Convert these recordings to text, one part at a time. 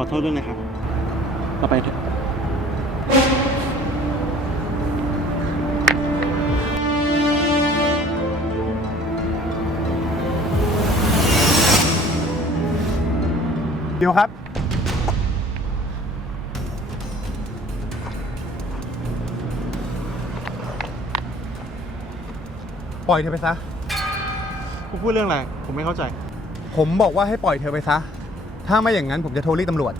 อโทษด้วยนะครับเราไปเถอะเดี๋ยวครับ ปล่อยเธอไปซะ คุณพูดเรื่องอะไร ผมไม่เข้าใจ ผมบอกว่าให้ปล่อยเธอไปซะ ถ้าไม่อย่างนั้นผมจะโทรเรียกตำรวจ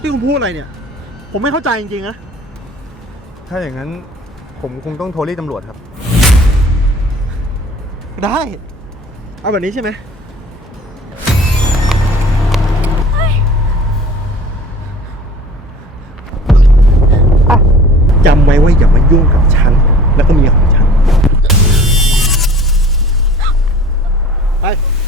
ที่คุณพูดอะไรเนี่ย ผมไม่เข้าใจจริงๆนะ ถ้าอย่างนั้นผมคงต้องโทรเรียกตำรวจครับ ได้ เอาแบบนี้ใช่ไหม จำไว้ว่าอย่ามายุ่งกับฉัน แล้วก็เมียของฉัน ไป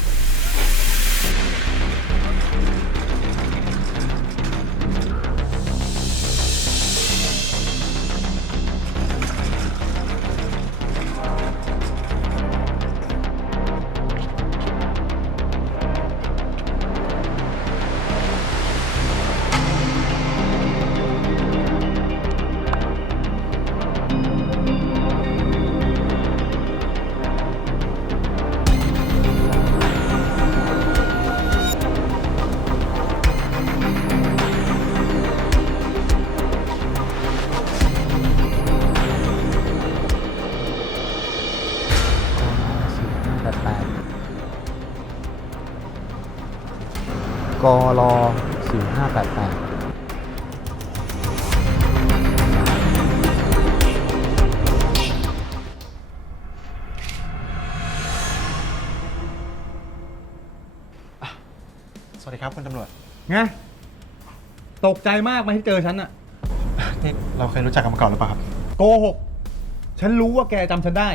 แป กรสี่ห้าแปดแปดสวัสดีครับคุณตำรวจ ไงตกใจมากไหมาที่เจอฉันอะนี่เราเคยรู้จักกันมาก่อนหรือเปล่าครับ โกหก ฉันรู้ว่าแกจำฉันได้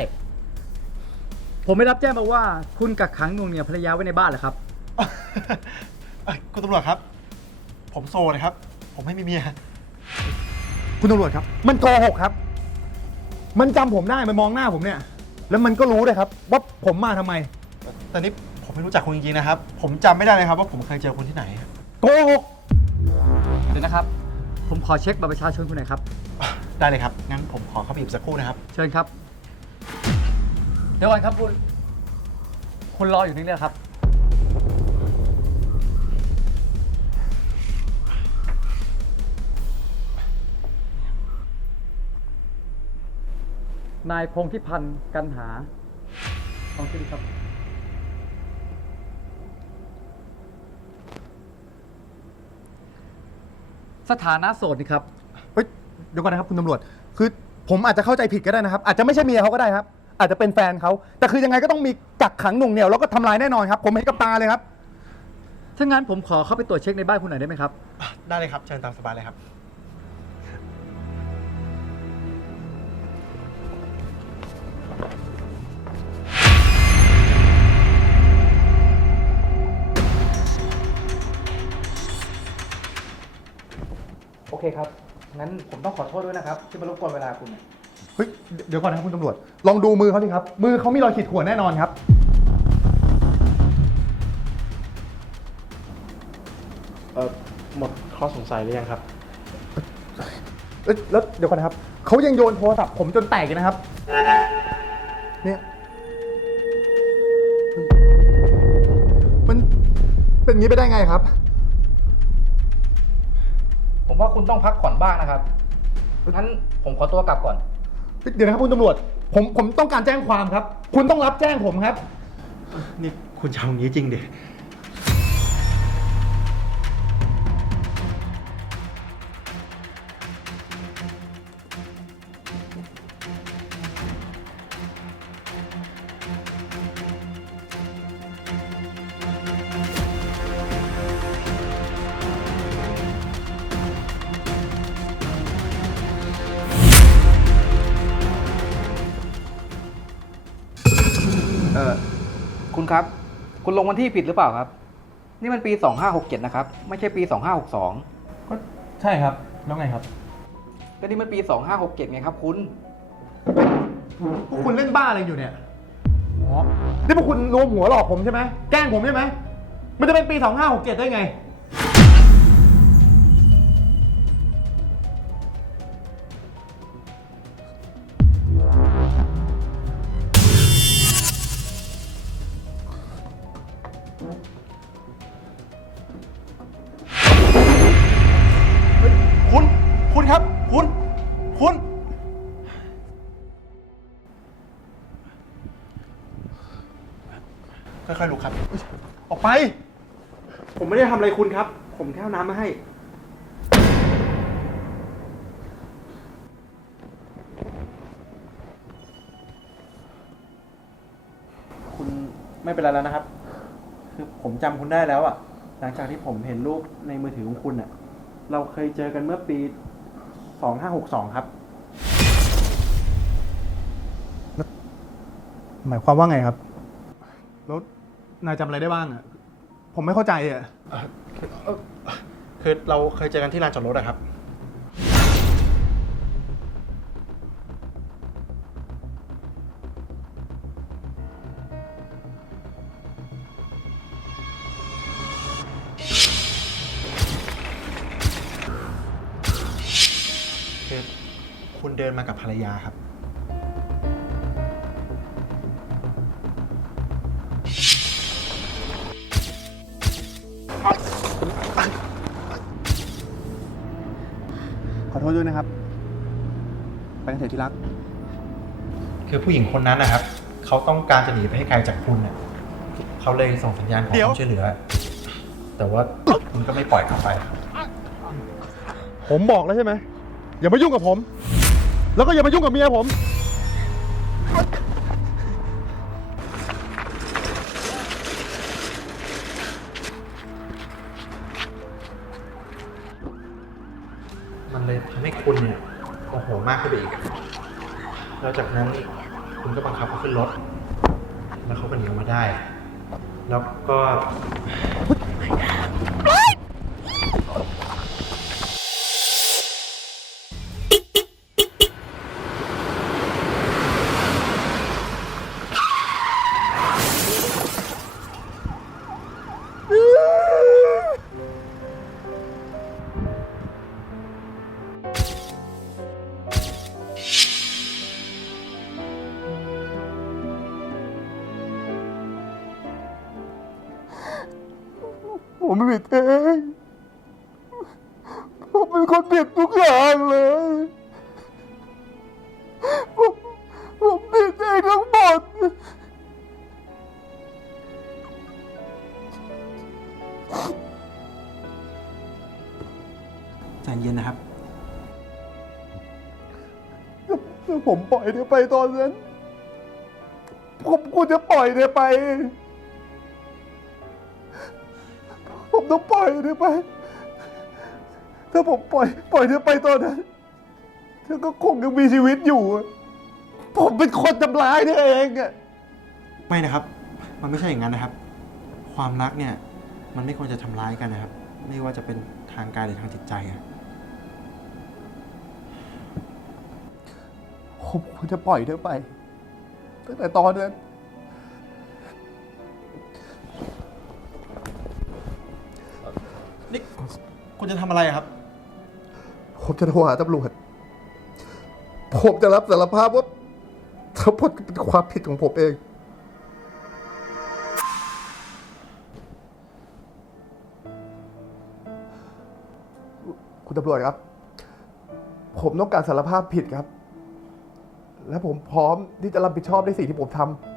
ผมไม่รับแจ้งมาว่าคุณกักขังหน่วงเหนี่ยวภรรยาไว้ในบ้านเหรอครับ เอ้ยคุณตำรวจครับ ผมโซนะครับ ผมไม่มีเมีย คุณตำรวจครับ มันโกหกครับ มันจำผมได้มันมองหน้าผมเนี่ย แล้วมันก็รู้เลยครับว่าผมมาทำไม แต่นี่ผมไม่รู้จักคุณจริงๆนะครับ ผมจำไม่ได้เลยครับว่าผมเคยเจอคุณที่ไหน โกหก เดี๋ยวนะครับ ผมขอเช็คบัตรประชาชนคุณหน่อยครับ ได้เลยครับ งั้นผมขอเข้าไปอีกสักครู่นะครับ เชิญครับ เดี๋ยวก่อนครับคุณ คุณรออยู่นี่เลยครับ นายพงพิพันธ์กันหาของที่นี่ครับ สถานะโสดนี่ครับ เฮ้ยเดี๋ยวก่อนนะครับคุณตำรวจ คือผมอาจจะเข้าใจผิดก็ได้นะครับ อาจจะไม่ใช่เมียเขาก็ได้ครับ อาจจะเป็นแฟนเขาแต่คือยังไงก็ต้องมีกักขังหน่วงเหนี่ยวแล้วก็ทำลายแน่นอนครับ ผมเห็นกับตาเลยครับ ถ้างั้นผมขอเข้าไปตรวจเช็คในบ้านคุณหน่อยได้ไหมครับ ได้เลยครับ เชิญตามสบายเลยครับ เคครับ งั้นผมต้องขอโทษด้วยนะครับ ที่มารบกวนเวลาคุณเฮ้ยเดี๋ยวก่อนนะครับคุณตำรวจ ลองดูมือเขาสิครับ มือเขามีรอยขีดข่วนแน่นอนครับ เออหมดข้อสงสัยหรือยังครับ เอ้ยแล้วเดี๋ยวก่อนนะครับ เขายังโยนโทรศัพท์ผมจนแตกเลยนะครับ เนี่ยมันเป็นอย่างนี้ไปได้ไงครับ ผมว่าคุณต้องพักผ่อนบ้างนะครับงั้นผมขอตัวกลับก่อน เดี๋ยวนะครับคุณตำรวจ ผมผมต้องการแจ้งความครับ คุณต้องรับแจ้งผมครับ นี่คุณจะเอาอย่างนี้จริงดิเอ คุณครับ คุณลงวันที่ผิดหรือเปล่าครับ นี่มันปี 2567 นะครับ ไม่ใช่ปี 2562 ก็ใช่ครับ แล้วไงครับ ก็นี่มันปี 2567 ไงครับ คุณ พวกคุณเล่นบ้าอะไรอยู่เนี่ยอ๋อนี่พวกคุณรวมหัวหลอกผมใช่ไหมแกล้งผมใช่ไหมมันจะเป็นปี 2567 ได้ไง ค่อยๆลุกครับออกไป ผมไม่ได้ทำอะไรคุณครับ ผมแค่เอาน้ำมาให้ คุณไม่เป็นไรแล้วนะครับ คือผมจำคุณได้แล้วอะหลังจากที่ผมเห็นรูปในมือถือของคุณอะเราเคยเจอกันเมื่อปี2562ครับ หมายความว่าไงครับ แล้ว นายจำอะไรได้บ้างอะผมไม่เข้าใจอะคือเราเคยเจอกันที่ลานจอดรถอะครับ คือคุณเดินมากับภรรยาครับ ษด้วยนะครับ ไปกันเถอะที่รัก คือผู้หญิงคนนั้นนะครับ เขาต้องการจะหนีไปให้ไกลจากคุณน่ะเขาเลยส่งสัญญาณขอเดี๋ยวความช่วยเหลือ แต่ว่าคุณก็ไม่ปล่อยเขาไปครับผมบอกแล้วใช่ไหมอย่ามายุ่งกับผม แล้วก็อย่ามายุ่งกับเมียผม มันเลยทำให้คุณเนี่ยโมโหมากขึ้นไปอีกแล้วจากนั้นคุณก็บังคับเขาขึ้นรถ แล้วเขาก็หนีออกมาได้ แล้วก็ ผมไม่ผิดเองผมเป็นคนผิดทุกอย่างเลยผมผมผิดเองทั้งหมดใจเย็นนะครับ ถ้าผมปล่อยเธอไปตอนนั้น ผมควรจะปล่อยเธอไป ต้องปล่อยเธอไป ถ้าผมปล่อย ปล่อยเธอไปตอนนั้นเธอก็คงยังมีชีวิตอยู่อะผมเป็นคนทำร้ายเธอเองอะไม่นะครับ มันไม่ใช่อย่างนั้นนะครับ ความรักเนี่ย มันไม่ควรจะทำร้ายกันนะครับ ไม่ว่าจะเป็นทางกายหรือทางจิตใจอะผมควรจะปล่อยเธอไปตั้งแต่ตอนนั้นนี่ คุณจะทำอะไรครับ ผมจะโทรหาตำรวจ ผมจะรับสารภาพว่าทั้งหมดเป็นความผิดของผมเอง คุณตำรวจครับ ผมต้องการสารภาพผิดครับ และผมพร้อมที่จะรับผิดชอบในสิ่งที่ผมทำ